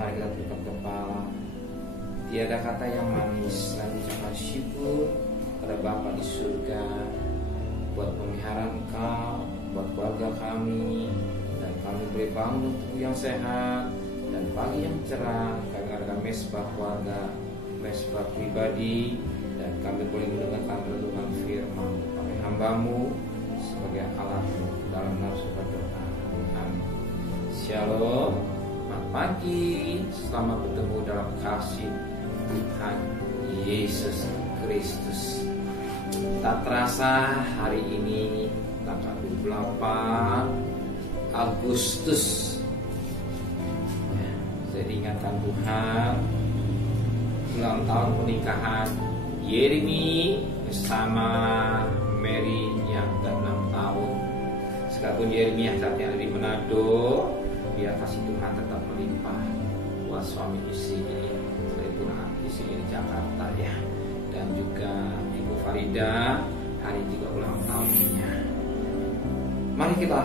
Mari kita tundukkan kepala. Tiada kata yang manis dan ucapan syukur pada Bapa di surga buat pemeliharaan Engkau, buat keluarga kami, dan kami beri bangun tubuh yang sehat dan pagi yang cerah. Kami adakan mesbah keluarga, mesbah pribadi, dan kami boleh mendengarkan renungan firman oleh hamba-Mu sebagai alat-Mu dalam nafsu berdoa. Amin. Shalom, selamat pagi, selamat bertemu dalam kasih Tuhan Yesus Kristus. Tak terasa hari ini tanggal 28 Agustus ya, jadi ingatkan Tuhan ulang tahun pernikahan Yeremi bersama Mary yang ke-6 tahun. Sekalipun Yeremi yang saat ini ada di Manado, biar kasih Tuhan tetap melimpah buat suami istri ini, sekalipun istri di Jakarta ya. Dan juga Ibu Farida hari juga ulang tahunnya. Mari kita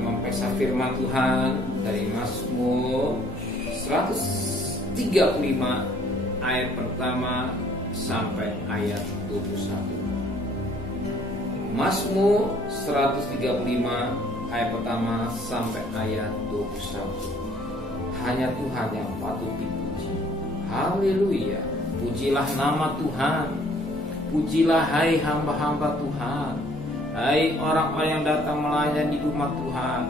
memperiksa firman Tuhan dari Mazmur 135 ayat pertama sampai ayat 21. Mazmur 135 ayat pertama sampai ayat 21. Hanya Tuhan yang patut dipuji. Haleluya. Pujilah nama Tuhan. Pujilah hai hamba-hamba Tuhan. Hai orang-orang yang datang melayani di rumah Tuhan,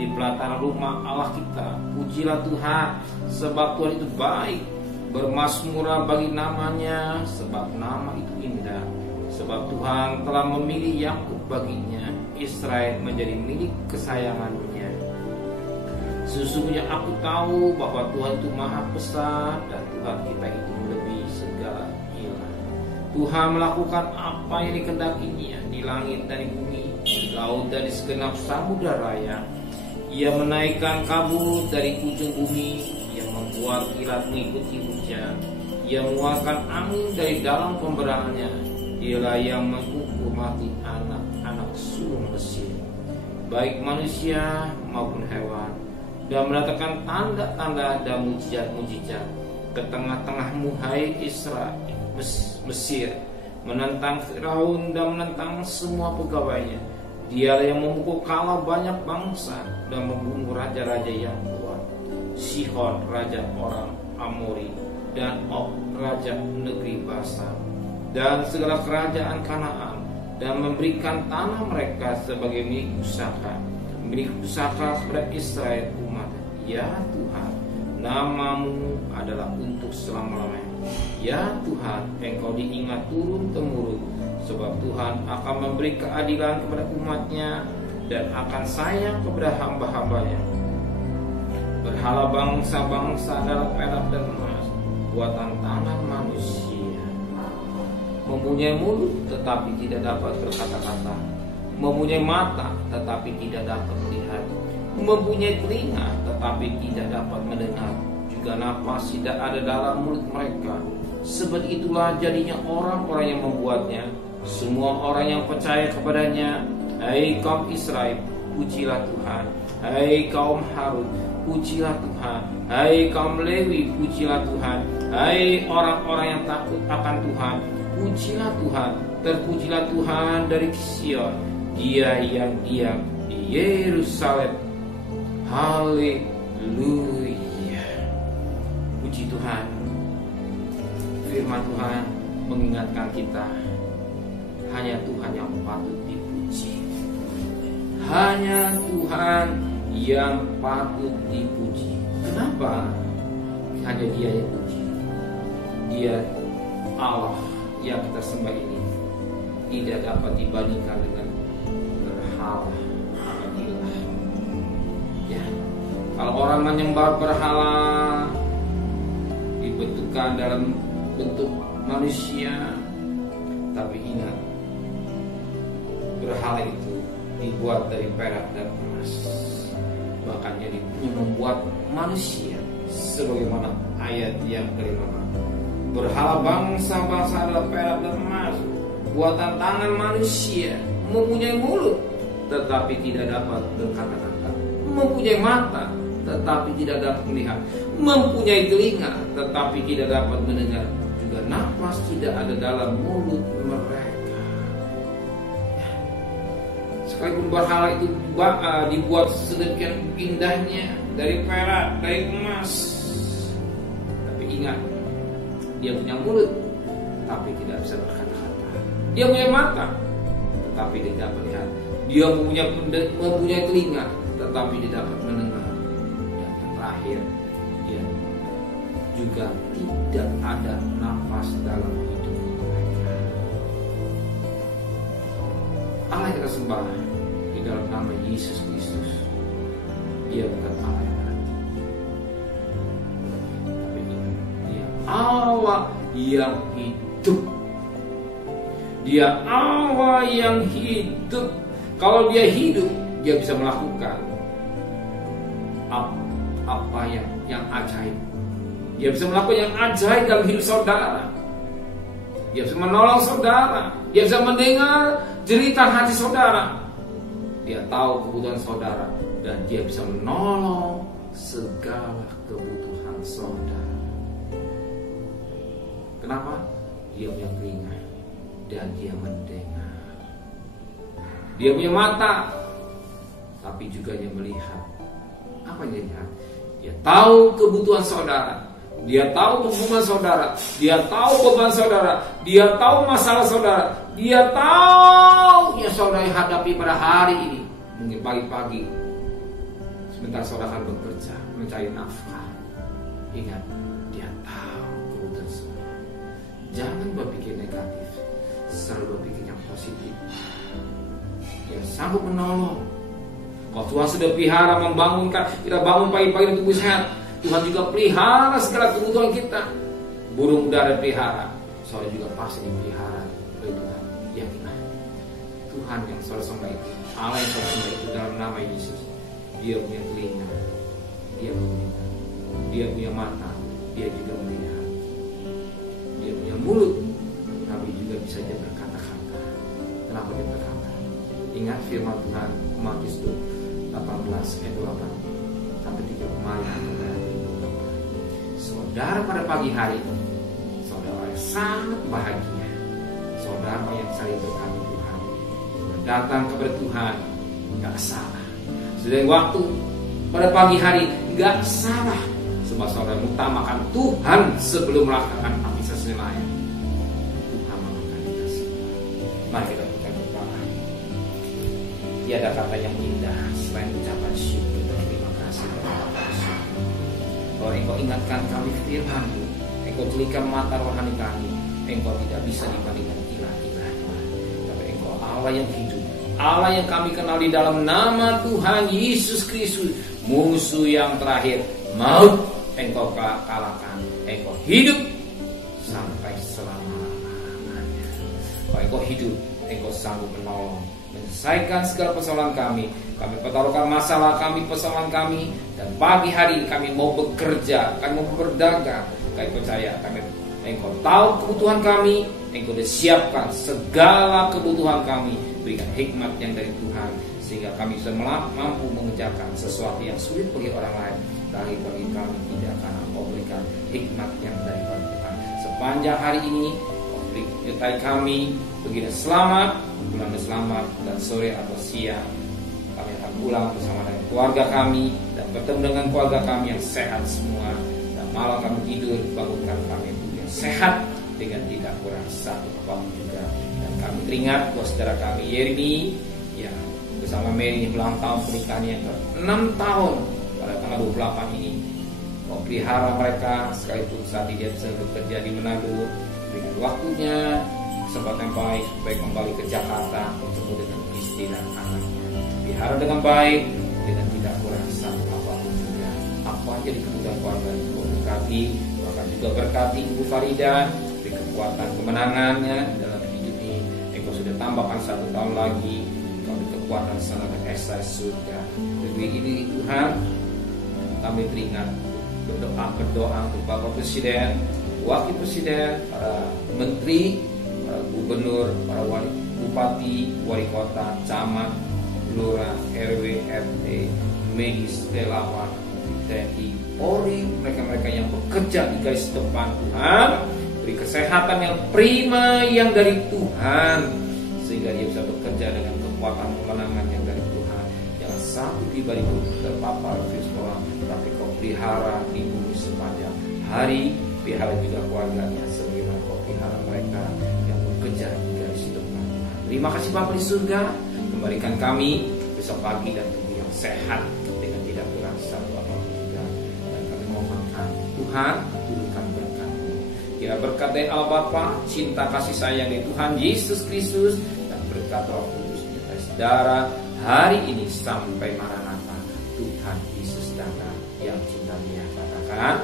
di pelataran rumah Allah kita. Pujilah Tuhan, sebab Tuhan itu baik. Bermasmurlah bagi namanya, sebab nama itu indah. Sebab Tuhan telah memilih Yakub baginya, Israel menjadi milik kesayangannya. Sesungguhnya aku tahu bahwa Tuhan itu maha besar, dan Tuhan kita itu melebihi segala ilah. Tuhan melakukan apa yang dikehendakinya di langit dan di bumi, di laut dan di segenap samudera raya. Ia menaikkan kabut dari ujung bumi, ia membuat kilat mengikuti hujan, ia mengeluarkan angin dari dalam pemberangannya. Dialah yang menghukum mati anak-anak sulung Mesir, baik manusia maupun hewan, dan mendatangkan tanda-tanda dan mujizat-mujizat ke tengah-tengahmu, hai Israel, Mesir, menentang Firaun dan menentang semua pegawainya. Dialah yang memukul kalah banyak bangsa dan membunuh raja-raja yang kuat, Sihon raja orang Amori, dan Og raja negeri Basan, dan segala kerajaan Kanaan, dan memberikan tanah mereka sebagai milik pusaka kepada Israel umat. Ya Tuhan, namamu adalah untuk selama-lamanya. Ya Tuhan, Engkau diingat turun-temurun, sebab Tuhan akan memberi keadilan kepada umatnya dan akan sayang kepada hamba-hambanya. Berhala bangsa-bangsa adalah perak dan emas, buatan tangan manusia. Mempunyai mulut tetapi tidak dapat berkata-kata, mempunyai mata tetapi tidak dapat melihat, mempunyai telinga tetapi tidak dapat mendengar, juga napas tidak ada dalam mulut mereka. Sebab itulah jadinya orang-orang yang membuatnya, semua orang yang percaya kepadanya. Hai kaum Israel, pujilah Tuhan. Hai kaum Harun, pujilah Tuhan. Hai kaum Lewi, pujilah Tuhan. Hai orang-orang yang takut akan Tuhan, pujilah Tuhan. Terpujilah Tuhan dari Sion, Dia yang diam di Yerusalem. Haleluya. Puji Tuhan. Firman Tuhan mengingatkan kita, hanya Tuhan yang patut dipuji. Hanya Tuhan yang patut dipuji. Kenapa? Hanya Dia yang puji. Dia Allah yang kita sembah ini tidak dapat dibandingkan dengan berhala atau ilah. Ya, kalau orang menyembah berhala dibentukkan dalam bentuk manusia, tapi ingat, berhala itu dibuat dari perak dan emas. Bahkan dia membuat manusia, sebagaimana ayat yang kelima. Berhala bangsa-bangsa adalah perak dan emas, buatan tangan manusia. Mempunyai mulut tetapi tidak dapat berkata-kata, mempunyai mata tetapi tidak dapat melihat, mempunyai telinga tetapi tidak dapat mendengar, juga napas tidak ada dalam mulut mereka. Sekalipun berhala itu dibuat sedemikian indahnya dari perak, dari emas, tapi ingat, dia punya mulut tapi tidak bisa berkata-kata. Dia punya mata tetapi tidak melihat. Dia mempunyai telinga tetapi tidak dapat mendengar. Dan yang terakhir, dia juga tidak ada nafas dalam hidup mereka. Allah yang kita sembah di dalam nama Yesus Kristus, Dia bukan Allah yang mati, tapi Dia Allah yang hidup. Dia Allah yang hidup. Kalau Dia hidup, Dia bisa melakukan apa yang ajaib. Dia bisa melakukan yang ajaib dalam hidup saudara. Dia bisa menolong saudara. Dia bisa mendengar cerita hati saudara. Dia tahu kebutuhan saudara, dan Dia bisa menolong segala kebutuhan saudara. Kenapa? Dia punya telinga dan Dia mendengar. Dia punya mata, tapi juga Dia melihat. Apa yang Dia lihat? Dia tahu kebutuhan saudara. Dia tahu hubungan saudara. Dia tahu beban saudara. Dia tahu masalah saudara. Dia tahu yang saudara hadapi pada hari ini. Mungkin pagi-pagi sebentar saudara akan bekerja mencari nafkah. Ingat, Dia tahu kebutuhan saudara. Jangan berpikir negatif, selalu berpikir yang positif. Dia sanggup menolong. Kalau Tuhan sudah pelihara membangunkan, kita bangun pagi-pagi untuk tubuh sehat, Tuhan juga pelihara segala kebutuhan kita. Burung udara pelihara, saudara juga pasti dipelihara oleh Tuhan. Yakinlah, Tuhan yang saudara sembah itu, Allah yang saudara sembah itu dalam nama Yesus, Dia punya telinga, Dia mendengar, Dia punya mata, Dia juga melihat. Dia punya mulut, tapi juga bisa Dia berkata-kata. Kenapa Dia berkata? Ingat firman Tuhan Matius 18 ayat 8 sampai 3 kemarin. Saudara pada pagi hari, saudara yang sangat bahagia, saudara yang saling berkati Tuhan, datang kepada Tuhan, gak salah. Sedang waktu pada pagi hari gak salah, sebab saudara mengutamakan Tuhan sebelum melakukan apa sesuatu. Tuhan melakukan kita semua. Mari kita buka doa. Tiada kata yang indah selain ucapan syukur dan terima kasih kepada Tuhan. Kalau Engkau ingatkan kami firman, Engkau tulikan mata rohani kami, Engkau tidak bisa dibandingkan gila-gila. Tapi Engkau Allah yang hidup, Allah yang kami kenal di dalam nama Tuhan Yesus Kristus. Musuh yang terakhir, maut, Engkau kalahkan. Engkau hidup sampai selama-lamanya. Kalau Engkau hidup, Engkau sanggup menolong, menyelesaikan segala persoalan kami. Kami pertaruhkan masalah kami, persoalan kami, dan pagi hari kami mau bekerja, kami mau berdagang. Kami percaya, Engkau tahu kebutuhan kami, Engkau sudah siapkan segala kebutuhan kami. Berikan hikmat yang dari Tuhan, sehingga kami bisa mampu mengerjakan sesuatu yang sulit bagi orang lain. Tapi bagi kami tidak akan Engkau berikan hikmat yang dari Tuhan. Sepanjang hari ini, menyertai kami, begini selamat, pulang selamat, dan sore atau siang kami akan pulang bersama dengan keluarga kami dan bertemu dengan keluarga kami yang sehat semua. Dan malam kami tidur, bangunkan kami yang sehat dengan tidak kurang satu apapun juga. Dan kami teringat bahwa saudara kami Yermi yang bersama Mary ulang tahun pernikahannya yang ke-6 tahun pada tanggal 28 ini. Kau pelihara mereka sekalipun saat dia bisa bekerja di Manado. Berikan waktunya, kesempatan yang baik supaya kembali ke Jakarta bertemu dengan istri dan anaknya. Pelihara dengan baik, dengan tidak kurang satu apapun juga. Apa aja di kebutuhan keluarga itu berkati, bahkan juga berkati Ibu Farida, beri kekuatan kemenangannya dalam hidup ini. Engkau sudah tambahkan 1 tahun lagi, Engkau beri kekuatan selamat esa surga. Demi ini Tuhan, kami teringat berdoa untuk Bapak Presiden, Wakil Presiden, para Menteri, para Gubernur, para Bupati, Wali Kota, Camat, Lurah, RW, RT, medis, relawan, TNI, Polri, mereka-mereka yang bekerja di garis depan Tuhan, beri kesehatan yang prima yang dari Tuhan, sehingga dia bisa bekerja dengan kekuatan kemenangan yang dari Tuhan. Jangan satu pribadi pun terpapar virus corona, tapi kau pelihara di bumi sepanjang hari, pelihara juga keluarganya sebagaimana kau pelihara mereka yang bekerja di garis depan Tuhan. Terima kasih Bapa di surga, kembalikan kami besok pagi dan tubuh yang sehat dengan tidak kurang satu apapun juga. Dan kami mohonkan Tuhan turunkan berkat-Mu. Kira berkat dari Allah Bapa, cinta kasih sayang dari Tuhan Yesus Kristus, dan berkat Roh Kudus menyertai saudara hari ini sampai Maranatha. Tuhan Yesus datang, yang cinta Dia katakan